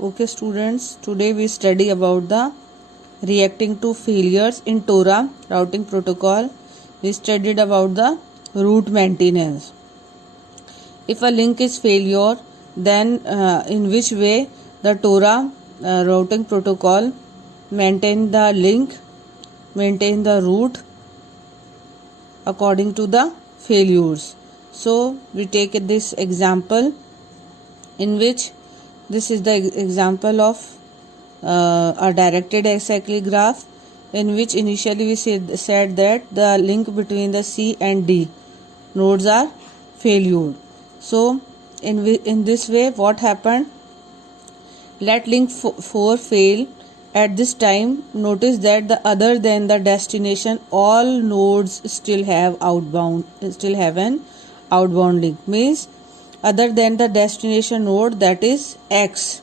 Okay students, today we study about the reacting to failures in TORA routing protocol. We studied about the route maintenance. If a link is failure, then in which way the TORA routing protocol maintain the link, maintain the route according to the failures. So we take this example in which this is the example of a directed acyclic graph in which initially we said that the link between the C and D nodes are failure. So in this way what happened? Let link 4 fail at this time. Notice that the other than the destination all nodes still have an outbound link, means other than the destination node, that is X,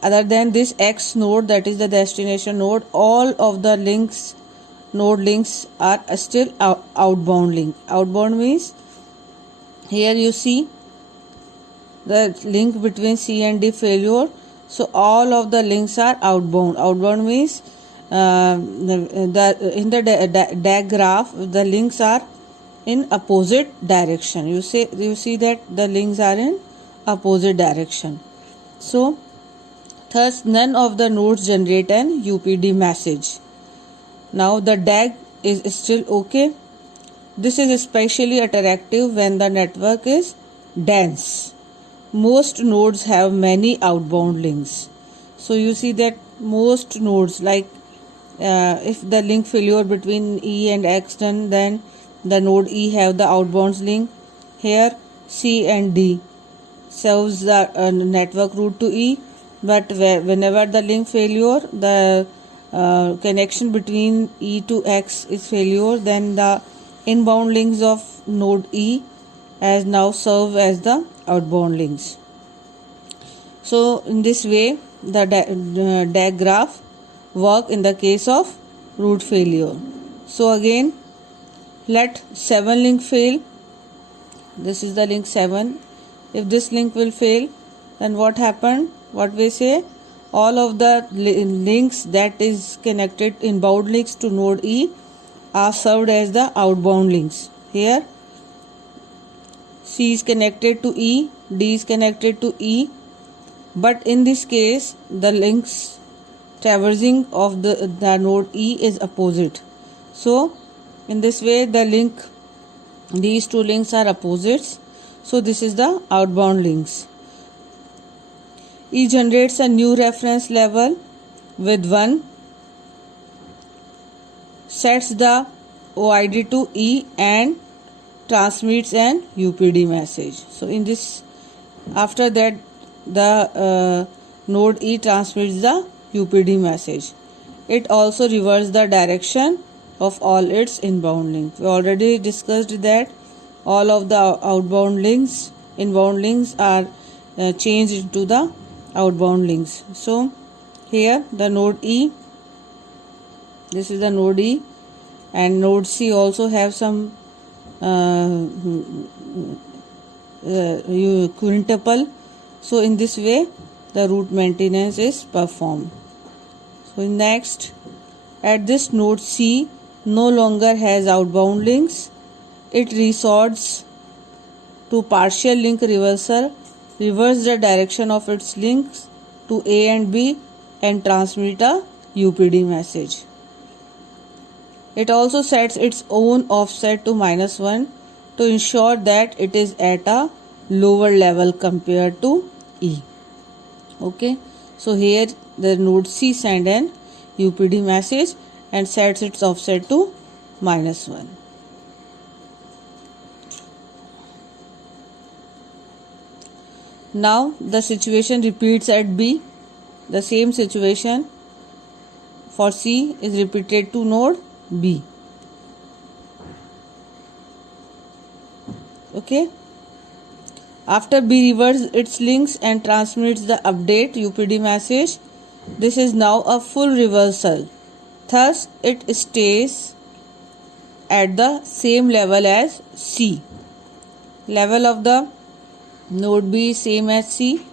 other than this X node, that is the destination node, all of the node links are still outbound link. Outbound means here you see the link between C and D failure, so all of the links are outbound. Outbound means in the DAG graph the links are in opposite direction. You see that the links are in opposite direction. So thus none of the nodes generate an UPD message. Now the DAG is still okay. This is especially attractive when the network is dense. Most nodes have many outbound links. So you see that most nodes, like if the link failure between E and X done, then the node E have the outbound link. Here C and D serves the network route to E, but whenever the link failure, the connection between E to X is failure, then the inbound links of node E as now serve as the outbound links. So in this way the DAG graph work in the case of route failure. So again, let 7 link fail. This is the link 7. If this link will fail, then what happened? What we say? All of the links that is connected inbound links to node E are served as the outbound links. Here C is connected to E, D is connected to E, but in this case the links traversing of the node E is opposite. So in this way these two links are opposites. So this is the outbound links. E generates a new reference level with 1, sets the OID to E and transmits an UPD message. So in this, after that the node E transmits the UPD message. It also reverses the direction of all its inbound links. We already discussed that all of the inbound links are changed into the outbound links. So here the node E, this is the node E, and node C also have some quintuple. So in this way the route maintenance is performed. So next, at this node C no longer has outbound links. It resorts to partial link reversal, reverse the direction of its links to A and B and transmit a UPD message. It also sets its own offset to -1 to ensure that it is at a lower level compared to E. Okay, so here the node C send an UPD message and sets its offset to -1. Now the situation repeats at B. The same situation for C is repeated to node B. Okay. After B reverses its links and transmits the update UPD message, this is now a full reversal. Thus it stays at the same level as C. Level of the node B same as C.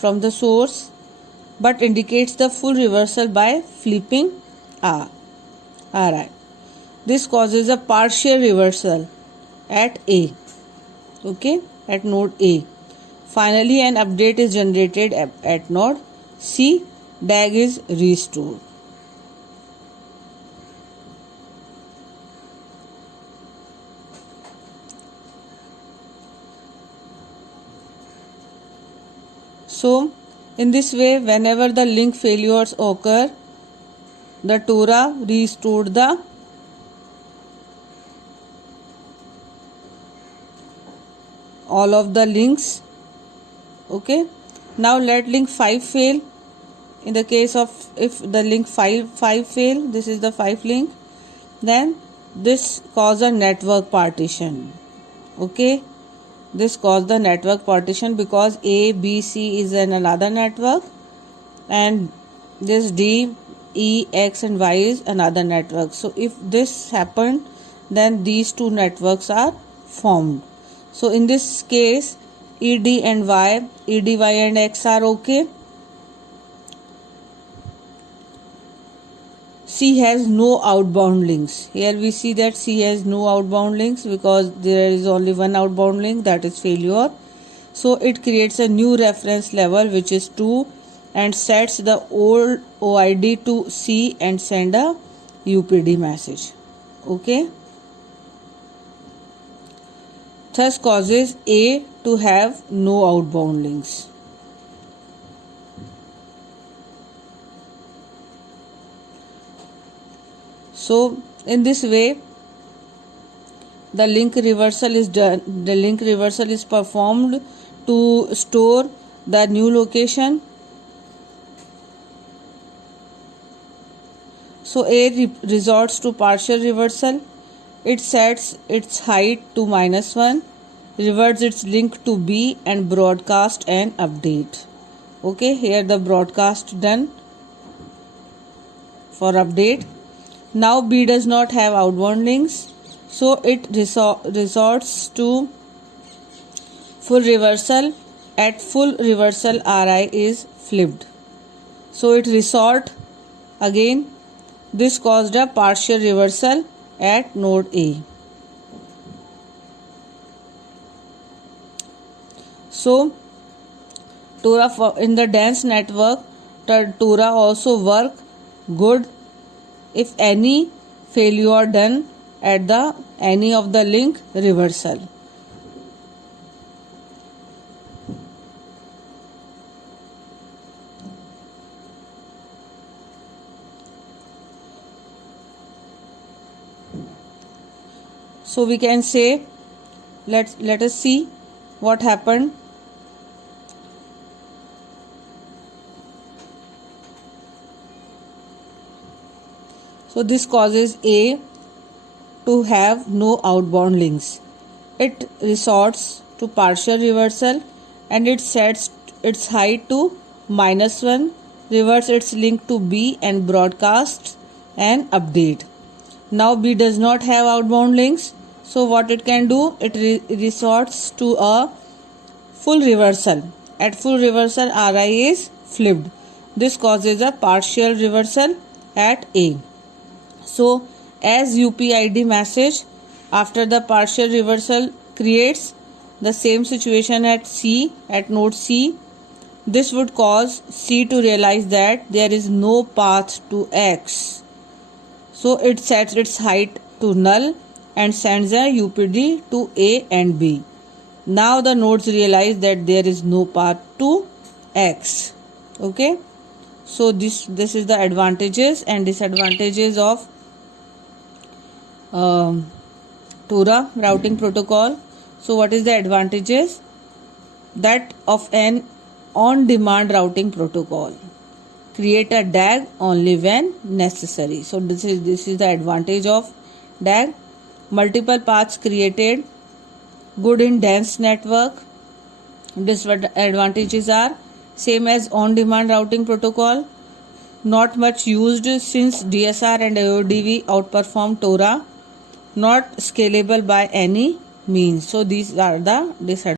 from the source but indicates the full reversal by flipping Ri. This causes a partial reversal at A, okay, at node A. Finally, an update is generated at node C. DAG is restored. So, in this way, whenever the link failures occur, the Torah restored the all of the links. Okay. Now let link 5 fail. In the case of if the link 5 fail, this is the 5 link, then this cause a network partition. Okay. This caused the network partition because A, B, C is in another network and this D, E, X and Y is another network. So if this happened, then these two networks are formed. So in this case, ED and Y, ED, Y and X are okay. C has no outbound links. Here we see that C has no outbound links because there is only one outbound link, that is failure. So it creates a new reference level which is 2 and sets the old OID to C and send a UPD message. Okay. Thus causes A to have no outbound links. So in this way the link reversal is done. The link reversal is performed to store the new location. So A resorts to partial reversal. It sets its height to -1, reverts its link to B and broadcast an update. Okay, here the broadcast done for update. Now B does not have outbound links, so it resorts to full reversal. At full reversal, Ri is flipped. So it resort again. This caused a partial reversal at node A. So Torah in the dense network, Torah also work good if any failure done at the any of the link reversal. So we can say, let us see what happened. So this causes A to have no outbound links. It resorts to partial reversal and it sets its height to -1, reverts its link to B and broadcasts an update. Now B does not have outbound links. So what it can do? It resorts to a full reversal. At full reversal, Ri is flipped. This causes a partial reversal at A. So as UPID message after the partial reversal creates the same situation at C, at node C, this would cause C to realize that there is no path to X. So it sets its height to null and sends a UPD to A and B. Now the nodes realize that there is no path to X. Okay. So this is the advantages and disadvantages of Torah routing protocol. So what is the advantages? That of an on-demand routing protocol. Create a DAG only when necessary. So this is the advantage of DAG. Multiple paths created. Good in dense network. Disadvantages are same as on-demand routing protocol. Not much used since DSR and AODV outperform Torah. Not scalable by any means. So these are the disadvantages.